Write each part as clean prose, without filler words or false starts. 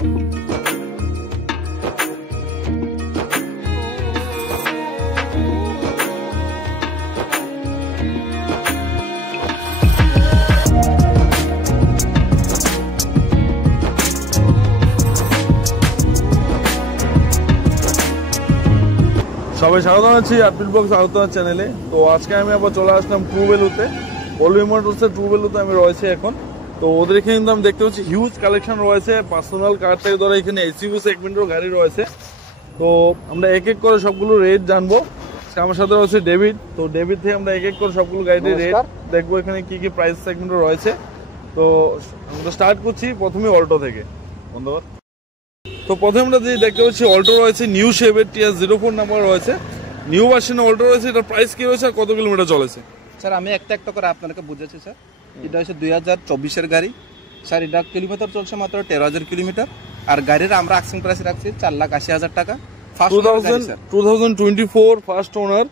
সবাই স্বাগত জানাচ্ছি আপডেট বক্স আউটডোর চ্যানেলে। তো আজকে আমি আবার চলে আসলাম ট্রু ভ্যালুতে। পল্লবী মোটরসের ট্রু ভ্যালুতে আমি রয়েছে এখন। তো ওদের এখানে কিন্তু আমি দেখতে পাচ্ছি হিউজ কালেকশন রয়েছে, পার্সোনাল কার থেকে ধরে এখানে এসইউ সেগমেন্টের গাড়ি রয়েছে। তো আমরা এক এক করে সবগুলো রেট জানবো। আমার সাথে রয়েছে ডেভিড। তো ডেভিড থেকে আমরা এক এক করে সবগুলো গাড়ির রেট দেখবো, এখানে কি কি প্রাইস সেগমেন্ট রয়েছে। তো আমরা স্টার্ট করছি প্রথমে অল্টো থেকে। ধন্যবাদ। তো প্রথমে আমরা যে দেখতে পাচ্ছি অল্টো রয়েছে নিউ শেপের TS04 নাম্বার রয়েছে, নিউ ভার্সনে অল্টো রয়েছে। এটার প্রাইস কি রয়েছে আর কত কিলোমিটার চলেছে? স্যার আমি একটা একটা করে আপনাকে বুঝাচ্ছি স্যার। এটা হচ্ছে 2024-এর গাড়ি স্যার। এটা কিলোমিটার চলছে মাত্র 13,000 কিলোমিটার। আর গাড়ির আমরা আস্কিং প্রাইস রাখছি 4,80,000 টাকা। 2024 ফার্স্ট ওনার,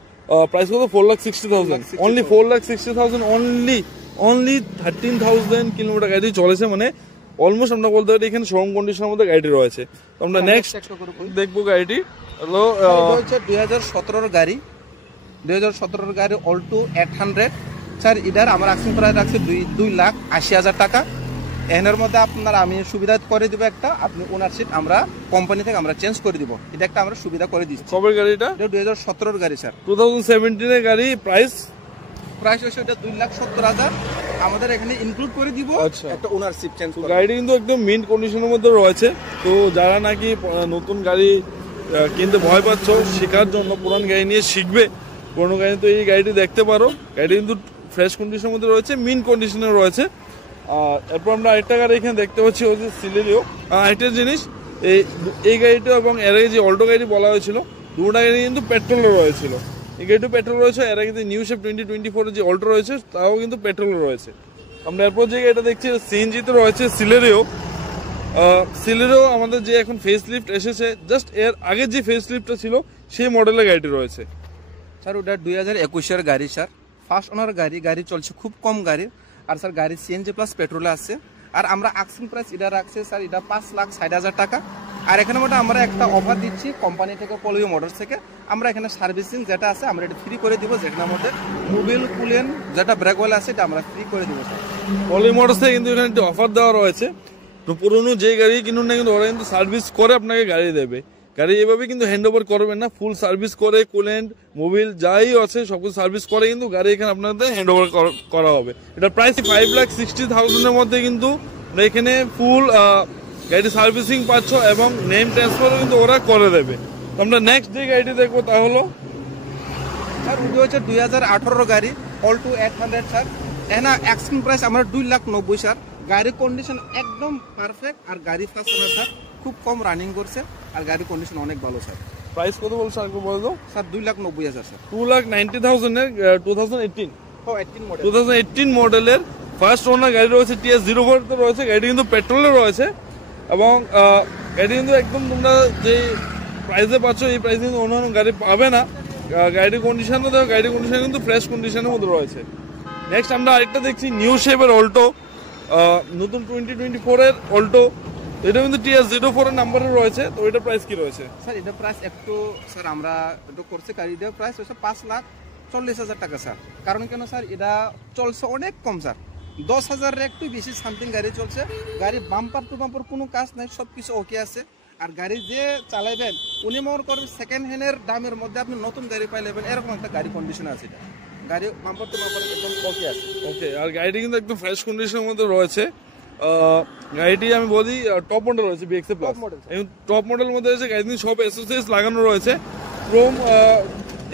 প্রাইস কত? 4,60,000। অনলি 4,60,000, অনলি 13,000 কিলোমিটার গাড়ি চলেছে। মানে অলমোস্ট আমরা বলতে পারি এখানে শোরুম কন্ডিশনের মধ্যে গাড়িটি রয়েছে। তো আমরা নেক্সট দেখবো গাড়িটি হলো 2017-এর গাড়ি। 2017-এর গাড়ি অল্টো 800 স্যার। এটার আমার আস্কিং প্রাইস রাখছি 2,80,000 টাকা। এর মধ্যে আপনার আমি সুবিধা করে দিব একটা, আপনি ওনারশিপ আমরা কোম্পানি থেকে আমরা চেঞ্জ করে দিব। এটা একটা আমরা সুবিধা করে দিচ্ছি। কবে গাড়িটা? 2017-এর গাড়ি স্যার। 2017-এর গাড়ি। প্রাইস হচ্ছে এটা 2,70,000 আমাদের এখানে ইনক্লুড করে দিব। একটা ওনারশিপ চেঞ্জ করে। গাড়ি কিন্তু একদম মিন্ট কন্ডিশনের মধ্যে রয়েছে। তো যারা নাকি নতুন গাড়ি কিনতে ভয় পাচ্ছ, শেখার জন্য পুরান গাড়ি নিয়ে শিখবে পুরনো গাড়ি, তো এই গাড়িটি দেখতে পারো। গাড়ি কিন্তু ফ্রেশ কন্ডিশনের মধ্যে রয়েছে, মিন্ট কন্ডিশনে রয়েছে। আর এরপর আমরা আরেকটা গাড়ি এখানে দেখতে পাচ্ছি হচ্ছে সিলেরিও। আরেকটা জিনিস, এই গাড়িটা এবং এর আগে যে অল্টো গাড়ি বলা হয়েছিল, দুটা গাড়ি কিন্তু পেট্রোলে রয়েছিল। এই গাড়িটা পেট্রোল রয়েছে, এর আগে নিউ শেপ 2024 যে অল্টো রয়েছে তাও কিন্তু পেট্রোল রয়েছে। আমরা এরপর যে গাড়িটা দেখছি সিএনজি তে রয়েছে সিলেরিও। আমাদের যে এখন ফেস লিফট এসেছে, জাস্ট এর আগে যে ফেস লিফটটা ছিল সেই মডেলের গাড়িটি রয়েছে স্যার। ওটা 2021-এর গাড়ি স্যার, ফার্স্ট ওনার গাড়ি। গাড়ি চলছে খুব কম গাড়ি। আর স্যার গাড়ি সিএনজি প্লাস পেট্রোলে আসছে। আর আমরা আস্কিং প্রাইস এটা রাখছে স্যার, এটা 5,60,000 টাকা। আর এখানে মধ্যে আমরা একটা অফার দিচ্ছি কোম্পানি থেকে, পল্লবী মোটরস থেকে। আমরা এখানে সার্ভিসিং যেটা আছে আমরা এটা ফ্রি করে দিব, যেখানের মধ্যে মোবিল কুলেন যেটা ব্রেক অয়েল আছে এটা আমরা ফ্রি করে দিব স্যার। পল্লবী মোটরস থেকে কিন্তু এখানে একটা অফার দেওয়া রয়েছে। তো পুরনো যে গাড়ি কিনুন না কিন্তু ওরা কিন্তু সার্ভিস করে আপনাকে গাড়ি দেবে। গাড়ি এভাবে কিন্তু হ্যান্ড ওভার করবেন না, ফুল সার্ভিস করে কুলেন্ট মোবিল যাই আছে সবকিছু সার্ভিস করে কিন্তু গাড়ি এখানে আপনাদের হ্যান্ড ওভার করা হবে। এটা প্রাইস 5,60,000-এর মধ্যে কিন্তু এখানে ফুল গাড়ি সার্ভিসিং পাচ্ছ এবং নেম ট্রান্সফারও কিন্তু ওরা করে দেবে। তো আমরা নেক্সট যে গাড়িটি দেখবো তা হলো স্যার ওটা হচ্ছে 2018-এর গাড়ি অল্টো 800 স্যার। এখানে আস্কিং প্রাইস আমরা 2,90,000 স্যার। গাড়ির কন্ডিশন একদম পারফেক্ট। আর গাড়ি ফার্স্ট ওনার স্যার, খুব কম রানিং করছে। আর গাড়ির কন্ডিশন অনেক ভালো স্যার। প্রাইস কত বলছে আগে বলে দাও স্যার? 2,90,000 স্যার। 2,90,000-এর 2018 মডেলের ফার্স্ট ওনার গাড়ি রয়েছে। TS04 তে রয়েছে। গাড়িটি কিন্তু পেট্রোলে রয়েছে এবং গাড়ি কিন্তু একদম তোমরা যে প্রাইসে পাচ্ছ এই প্রাইসে কিন্তু অন্যান্য গাড়ি পাবে না। গাড়ির কন্ডিশনও দেখো, গাড়ির কন্ডিশন কিন্তু ফ্রেশ কন্ডিশনের মধ্যে রয়েছে। নেক্সট আমরা আরেকটা দেখছি নিউ শেপের অল্টো, নতুন 2024-এর অল্টো। এটা কিন্তু TS04-এর নাম্বারে রয়েছে। তো এটা প্রাইস কি রয়েছে স্যার? এটা প্রাইস একটু স্যার আমরা একটু করছি। গাড়িটার প্রাইস হচ্ছে 5,40,000 টাকা স্যার। কারণ কেন স্যার? এটা চলছে অনেক কম স্যার, 10,000-এর একটু বেশি সামথিং গাড়ি চলছে। গাড়ি বাম্পার টু বাম্পার কোনো কাজ নাই, সব কিছু ওকে আছে। আর গাড়ি যে চালাইবেন উনি মনে করবেন সেকেন্ড হ্যান্ডের দামের মধ্যে আপনি নতুন গাড়ি পাইলেবেন, এরকম একটা গাড়ি কন্ডিশন আছে। এটা গাড়ি বাম্পার টু বাম্পার একদম ওকে আছে। ওকে। আর গাড়িটি কিন্তু একদম ফ্রেশ কন্ডিশনের মধ্যে রয়েছে। গাড়িটি আমি বলি টপ মডেল রয়েছে, BX প্লাস টপ মডেল মধ্যে রয়েছে। গাড়ি কিন্তু সব এসোসিয়েটস লাগানো রয়েছে, ক্রোম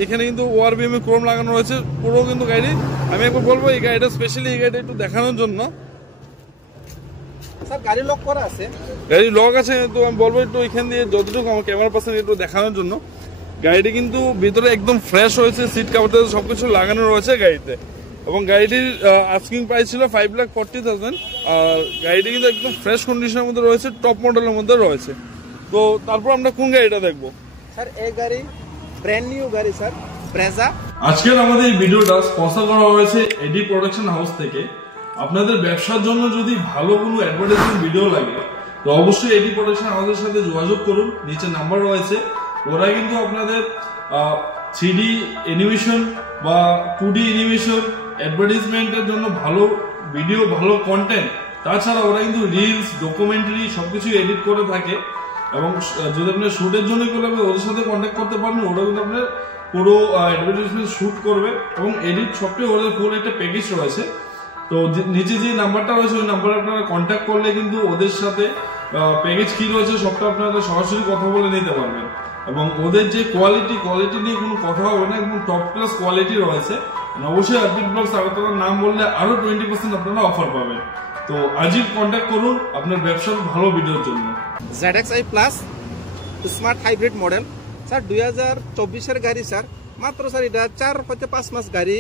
এখানে কিন্তু ORBM এ ক্রোম লাগানো রয়েছে পুরো কিন্তু গাড়ি। আমি একবার বলবো এই গাড়িটা স্পেশালি এই গাড়িটা একটু দেখানোর জন্য। স্যার গাড়ি লক করা আছে, গাড়ি লক আছে। তো আমি বলবো একটু এখান দিয়ে যতটুকু আমার ক্যামেরা পার্সন একটু দেখানোর জন্য। গাড়িটি কিন্তু ভিতরে একদম ফ্রেশ হয়েছে, সিট কাভার সবকিছু লাগানো রয়েছে গাড়িতে। এবং গাড়িটির আস্কিং প্রাইস ছিল 5,40,000। আর গাড়িটি কিন্তু একদম ফ্রেশ কন্ডিশনের মধ্যে রয়েছে, টপ মডেলের মধ্যে রয়েছে। তো তারপর আমরা কোন গাড়িটা দেখবো স্যার? এই গাড়ি ব্র্যান্ড নিউ গাড়ি স্যার, ব্রেজা। আজকের আমাদের এই ভিডিওটা স্পন্সর করা হয়েছে এডি প্রোডাকশন হাউস থেকে। আপনাদের ব্যবসার জন্য যদি ভালো কোনো অ্যাডভার্টাইজমেন্ট ভিডিও লাগে তো অবশ্যই এডি প্রোডাকশন আমাদের সাথে যোগাযোগ করুন, নিচে নাম্বার রয়েছে। ওরা কিন্তু আপনাদের 3D অ্যানিমেশন বা 2D অ্যানিমেশন, অ্যাডভার্টাইজমেন্টের জন্য ভালো ভিডিও, ভালো কন্টেন্ট, তাছাড়া ওরা কিন্তু রিলস, ডকুমেন্টারি সবকিছু এডিট করে থাকে। এবং যদি আপনার শুটের জন্য করলে ওদের সাথে কন্ট্যাক্ট করতে পারেন, ওরা কিন্তু আপনার পুরো অ্যাডভার্টাইজমেন্ট শুট করবে এবং এডিট সবটাই ওদের ফুল একটা প্যাকেজ রয়েছে। তো নিচে যে নাম্বারটা রয়েছে ওই নাম্বারে আপনারা কন্ট্যাক্ট করলে কিন্তু ওদের সাথে প্যাকেজ কি রয়েছে সবটা আপনারা সরাসরি কথা বলে নিতে পারবেন। এবং ওদের যে কোয়ালিটি নিয়ে কোনো কথা হবে না, একদম টপ ক্লাস কোয়ালিটি রয়েছে। অবশ্যই আরপিড ব্লগস আগরতলার নাম বললে আরো 20% আপনারা অফার পাবেন। তো আজই কন্ট্যাক্ট করুন আপনার ব্যবসার ভালো ভিডিওর জন্য। ZXi plus smart hybrid model sir 2024 গাড়ি স্যার, মাত্র স্যার এটা 4-5 মাস গাড়ি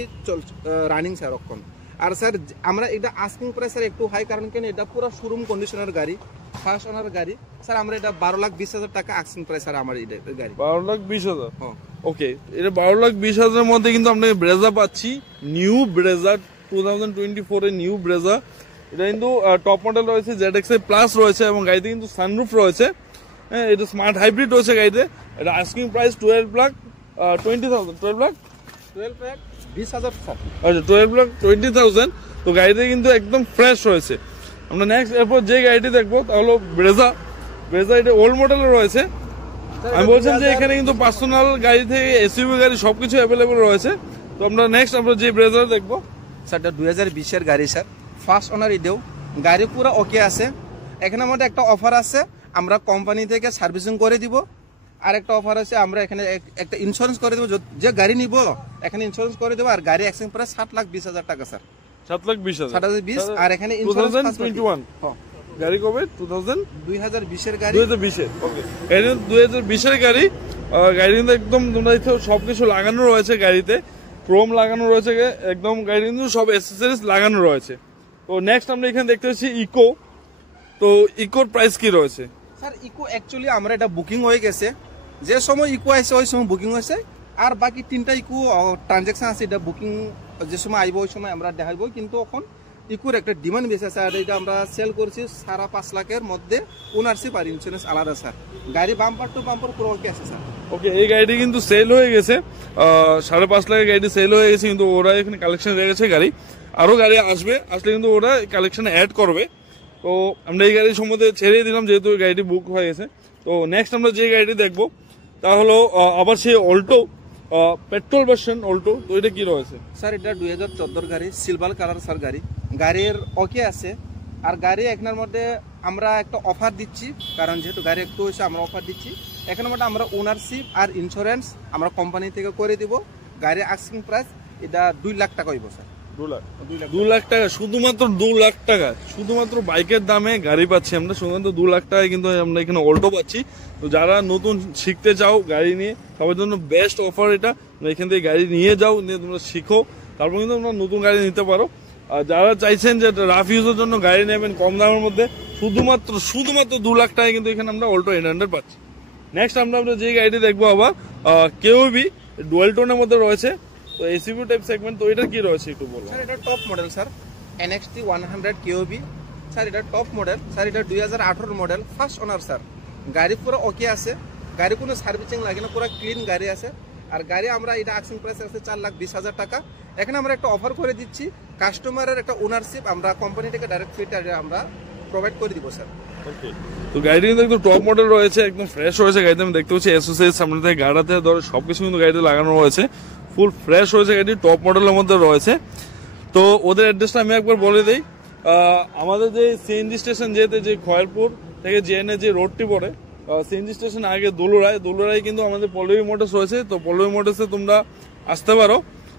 রানিং স্যার এখন। আর স্যার আমরা এটা আস্কিং প্রাইস স্যার একটু হাই, কারণ কেন এটা পুরো শোরুম কন্ডিশনের গাড়ি, ফার্স্ট ওনার গাড়ি স্যার। আমরা এটা 12,20,000 টাকা আস্কিং প্রাইস স্যার আমার এই গাড়ি। 12,20,000। ওকে, এটা 12,20,000 মধ্যে কিন্তু আপনাকে ব্রেজা পাচ্ছি, নিউ ব্রেজা 2024 এর নিউ ব্রেজা। এটা কিন্তু টপ মডেল রয়েছে, ZXi প্লাস রয়েছে এবং গাড়িতে কিন্তু সানরুফ রয়েছে। হ্যাঁ, এটা স্মার্ট হাইব্রিড রয়েছে গাড়িতে। এটা আস্কিং প্রাইস 12,20,000। 12,20,000 আচ্ছা, 12,20,000। তো গাড়িতে কিন্তু একদম ফ্রেশ রয়েছে। আমরা নেক্সট এরপর যে গাড়িটি দেখবো তা হলো ব্রেজা। এটা ওল্ড মডেলের রয়েছে। আমি বলছিলাম যে এখানে কিন্তু পার্সোনাল গাড়ি থেকে এসইউভি গাড়ি সবকিছু অ্যাভেলেবল রয়েছে। তো আমরা নেক্সট যে ব্রেজা দেখবো স্যার, এটা 2020 এর গাড়ি স্যার, ফার্স্ট ওনার ইডেও গাড়ি পুরো ওকে আছে। এখানে আমাদের একটা অফার আছে, আমরা কোম্পানি থেকে সার্ভিসিং করে দিব। আর একটা অফার আছে, আমরা এখানে একটা ইন্স্যুরেন্স করে দেবো, যে গাড়ি নিব এখানে ইন্স্যুরেন্স করে দেবো। আর গাড়ি অ্যাক্সিডেন্ট প্রাইস 7,20,000 টাকা স্যার। 7,20,000। 7,20,000। আর এখানে ইন্স্যুরেন্স 2021 গাড়ি কবে? 2020 এর গাড়ি। 2020 এর। ওকে, গাড়ি 2020 এর গাড়ি। গাড়ি কিন্তু একদম তোমরা সবকিছু লাগানো রয়েছে গাড়িতে, ক্রোম লাগানো রয়েছে একদম, গাড়ি কিন্তু সব অ্যাক্সেসরিজ লাগানো রয়েছে। তো নেক্সট আমরা এখানে দেখতে পাচ্ছি ইকো। তো ইকোর প্রাইস কি রয়েছে? স্যার ইকো অ্যাকচুয়ালি আমরা এটা বুকিং হয়ে গেছে, যে সময় ইকো আছে ওই সময় বুকিং হয়েছে। আর বাকি 3টা ইকো ট্রানজাকশন আছে, এটা বুকিং যে সময় আইব ওই সময় আমরা দেখাইব। কিন্তু এখন ইকোর একটা ডিমান্ড বেশি আছে, আর এটা আমরা সেল করছি 5.5 লাখের মধ্যে, ওনারশিপ আর ইন্স্যুরেন্স আলাদা স্যার। গাড়ি বাম্পার টু বাম্পার পুরো ওকে আছে স্যার। ওকে, এই গাড়িটি কিন্তু সেল হয়ে গেছে, 5.5 লাখের গাড়িটি সেল হয়ে গেছে। কিন্তু ওরা এখানে কালেকশন রেখেছে গাড়ি, আরো গাড়ি আসবে, আসলে কিন্তু ওরা কালেকশনে অ্যাড করবে। তো আমরা এই গাড়ির সম্বন্ধে ছেড়ে দিলাম যেহেতু গাড়িটি বুক হয়ে গেছে। তো নেক্সট আমরা যে গাড়িটি দেখবো তা হলো আবার সেই অল্টো, পেট্রোল ভার্সন অল্টো। তো এটা কি রয়েছে স্যার? এটা 2014 গাড়ি, সিলভার কালার স্যার। গাড়ির ওকে আছে। আর গাড়ি এখানের মধ্যে আমরা একটা অফার দিচ্ছি, কারণ যেহেতু গাড়ি একটু হয়েছে আমরা অফার দিচ্ছি। এখানের মধ্যে আমরা ওনারশিপ আর ইন্স্যুরেন্স আমরা কোম্পানি থেকে করে দিব। গাড়ির আস্কিং প্রাইস এটা 2 লাখ টাকা হইব স্যার। 2 লাখ টাকা, শুধুমাত্র 2 লাখ টাকা, শুধুমাত্র বাইকের দামে গাড়ি পাচ্ছি আমরা, শুধুমাত্র 2 লাখ টাকায় কিন্তু আমরা এখানে অল্টো পাচ্ছি। তো যারা নতুন শিখতে চাও গাড়ি নিয়ে, সবার জন্য বেস্ট অফার এটা। এখান থেকে গাড়ি নিয়ে যাও, নিয়ে তোমরা শিখো, তারপর কিন্তু তোমরা নতুন গাড়ি নিতে পারো। আর যারা চাইছেন যে রাফ ইউজের জন্য গাড়ি নেবেন কম দামের মধ্যে, শুধুমাত্র 2 লাখ টাকায় কিন্তু এখানে আমরা অল্টো 800 পাচ্ছি। নেক্সট আমরা যে গাড়িটি দেখবো আবার কেওবি ডুয়াল টোনের মধ্যে রয়েছে। তো এসইউভি টাইপ সেগমেন্ট। তো এটা কি রয়েছে একটু বলুন স্যার। এটা টপ মডেল স্যার, NXT 100 কেওবি স্যার। এটা টপ মডেল স্যার, এটা 2018 মডেল, ফার্স্ট ওনার স্যার। গাড়ি পুরো ওকে আছে, গাড়ি কোনো সার্ভিসিং লাগে না, পুরো ক্লিন গাড়ি আছে। আর গাড়ি আমরা এটা আস্কিং প্রাইস আছে 4,20,000 টাকা। এখানে আমরা একটা অফার করে দিচ্ছি, কাস্টমারের একটা ওনারশিপ আমরা কোম্পানি থেকে ডাইরেক্ট ফিট আমরা প্রোভাইড করে দিব স্যার। ওকে, তো গাড়িটি কিন্তু একদম টপ মডেল রয়েছে, একদম ফ্রেশ রয়েছে গাড়িতে। আমি দেখতে পাচ্ছি এসওসিএস সামনে থেকে গাড়া থেকে ধরে সবকিছু কিন্তু গাড়িতে লাগানো রয়েছে, ফুল ফ্রেশ রয়েছে গাড়িটি, টপ মডেলের মধ্যে রয়েছে। তো ওদের অ্যাড্রেসটা আমি একবার বলে দিই। আমাদের যে সিএনজি স্টেশন যেতে, যে খয়েরপুর থেকে জেএনএ যে রোডটি পড়ে, সিএনজি স্টেশন আগে দোলুরায় কিন্তু আমাদের পল্লবী মোটরস রয়েছে। তো পল্লবী মোটরসে তোমরা আসতে পারো।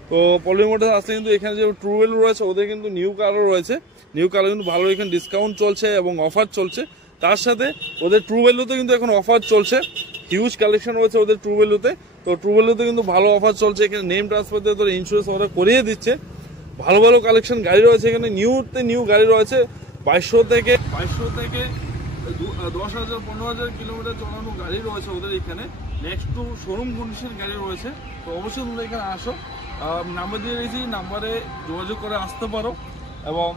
তো পল্লবী মোটরস আসলে কিন্তু এখানে যে ট্রু ভ্যালু রয়েছে, ওদের কিন্তু নিউ কারও রয়েছে। নিউ কারও কিন্তু ভালো এখানে ডিসকাউন্ট চলছে এবং অফার চলছে। তার সাথে ওদের ট্রু ভ্যালুতে কিন্তু এখন অফার চলছে, হিউজ কালেকশন রয়েছে ওদের ট্রু ভ্যালুতে। তো ট্রু ভ্যালুতে কিন্তু ভালো অফার চলছে, এখানে নেম ট্রান্সফার দিয়ে তোর ইন্স্যুরেন্স ওরা করিয়ে দিচ্ছে। ভালো ভালো কালেকশন গাড়ি রয়েছে এখানে, নিউ গাড়ি রয়েছে। 2200 থেকে 10,000 15,000 কিলোমিটার চালানো গাড়ি রয়েছে ওদের এখানে। নেক্সট টু শোরুম কন্ডিশন গাড়ি রয়েছে। তো অবশ্যই তোমরা এখানে আসো, নাম্বার দিয়ে দিয়েছি, নাম্বারে যোগাযোগ করে আসতে পারো। এবং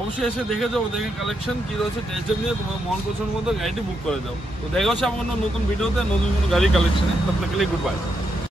অবশ্যই এসে দেখে যাও, দেখে কালেকশন কি রয়েছে, টেস্ট ড্রাইভ নিয়ে তোমার মন পছন্দ মতো গাড়িটি বুক করে দাও। তো দেখা হচ্ছে আমার নতুন ভিডিওতে নতুন কোনো গাড়ি কালেকশনে। তখন গুড বাই।